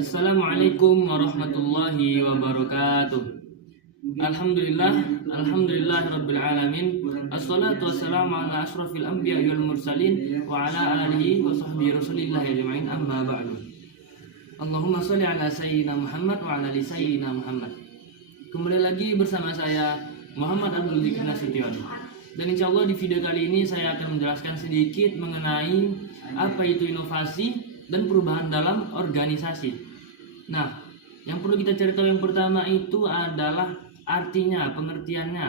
Assalamualaikum warahmatullahi wabarakatuh. Alhamdulillah rabbil alamin. Assalatu wassalamu ala asyrafil anbiya wal mursalin wa ala alihi wa sahbihi rasulillah ajma'in, amma ba'du. Allahumma shalli ala sayyidina Muhammad wa ala ali sayyidina Muhammad. Kembali lagi bersama saya Muhammad Abdul Dzikr Nasution. Dan insyaallah di video kali ini saya akan menjelaskan sedikit mengenai apa itu inovasi dan perubahan dalam organisasi. Nah, yang perlu kita cari tahu yang pertama itu adalah artinya, pengertiannya.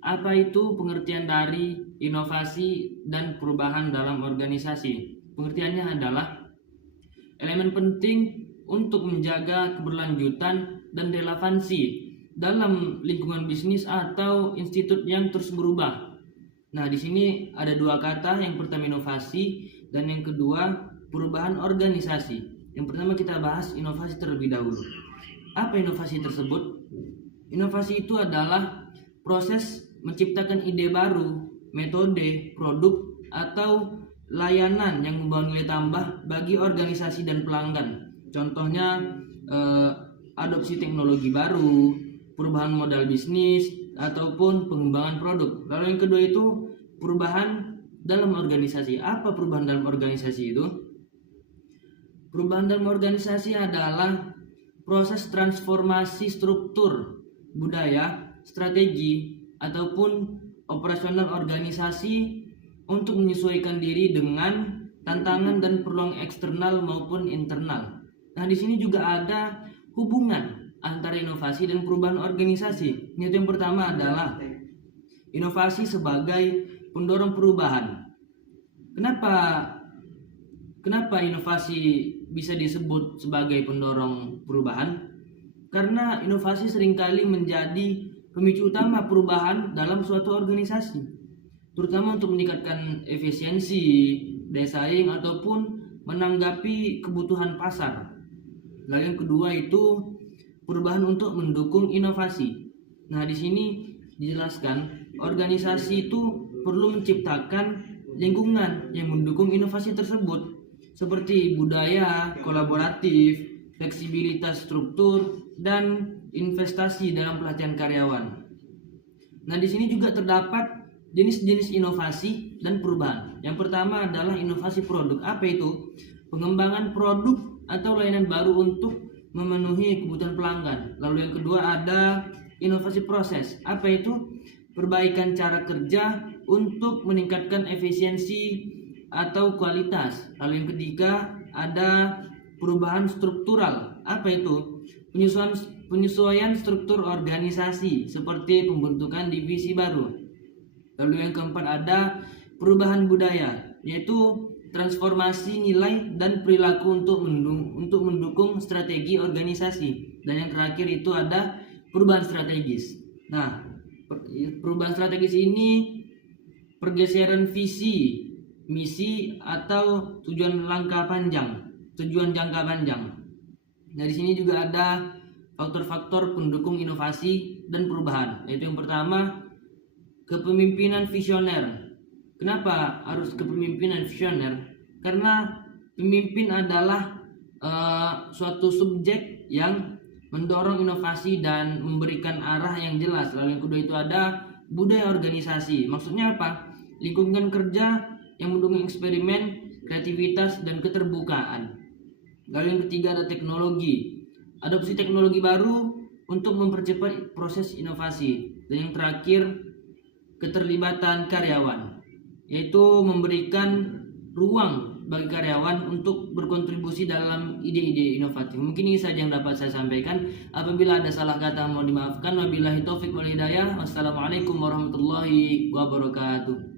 Apa itu pengertian dari inovasi dan perubahan dalam organisasi? Pengertiannya adalah elemen penting untuk menjaga keberlanjutan dan relevansi dalam lingkungan bisnis atau institut yang terus berubah. Nah, di sini ada dua kata, yang pertama inovasi dan yang kedua perubahan organisasi. Yang pertama kita bahas inovasi terlebih dahulu. Apa inovasi tersebut? Inovasi itu adalah proses menciptakan ide baru, metode, produk, atau layanan yang membawa nilai tambah bagi organisasi dan pelanggan. Contohnya adopsi teknologi baru, perubahan modal bisnis, ataupun pengembangan produk. Lalu yang kedua itu perubahan dalam organisasi. Apa perubahan dalam organisasi itu? Perubahan dalam organisasi adalah proses transformasi struktur, budaya, strategi, ataupun operasional organisasi untuk menyesuaikan diri dengan tantangan dan peluang eksternal maupun internal. Nah, di sini juga ada hubungan antara inovasi dan perubahan organisasi. Yaitu yang pertama adalah inovasi sebagai pendorong perubahan. Kenapa inovasi bisa disebut sebagai pendorong perubahan? Karena inovasi seringkali menjadi pemicu utama perubahan dalam suatu organisasi, terutama untuk meningkatkan efisiensi, daya saing, ataupun menanggapi kebutuhan pasar. Lalu yang kedua itu perubahan untuk mendukung inovasi. Nah, di sini dijelaskan organisasi itu perlu menciptakan lingkungan yang mendukung inovasi tersebut, seperti budaya kolaboratif, fleksibilitas struktur, dan investasi dalam pelatihan karyawan. Nah, di sini juga terdapat jenis-jenis inovasi dan perubahan. Yang pertama adalah inovasi produk. Apa itu? Pengembangan produk atau layanan baru untuk memenuhi kebutuhan pelanggan. Lalu yang kedua ada inovasi proses. Apa itu? Perbaikan cara kerja untuk meningkatkan efisiensi atau kualitas. Lalu yang ketiga ada perubahan struktural. Apa itu? Penyesuaian struktur organisasi seperti pembentukan divisi baru. Lalu yang keempat ada perubahan budaya, yaitu transformasi nilai dan perilaku untuk mendukung strategi organisasi. Dan yang terakhir itu ada perubahan strategis. Nah, perubahan strategis ini pergeseran visi, misi, atau tujuan jangka panjang. Nah, di sini juga ada faktor-faktor pendukung inovasi dan perubahan, yaitu yang pertama kepemimpinan visioner. Kenapa harus kepemimpinan visioner? Karena pemimpin adalah suatu subjek yang mendorong inovasi dan memberikan arah yang jelas. Lalu yang kedua itu ada budaya organisasi. Maksudnya apa? Lingkungan kerja yang mendukung eksperimen, kreativitas, dan keterbukaan. Lalu yang ketiga ada teknologi. Adopsi teknologi baru untuk mempercepat proses inovasi. Dan yang terakhir keterlibatan karyawan, yaitu memberikan ruang bagi karyawan untuk berkontribusi dalam ide-ide inovatif. Mungkin ini saja yang dapat saya sampaikan. Apabila ada salah kata mohon dimaafkan. Wabillahi taufik wal hidayah. Wassalamualaikum warahmatullahi wabarakatuh.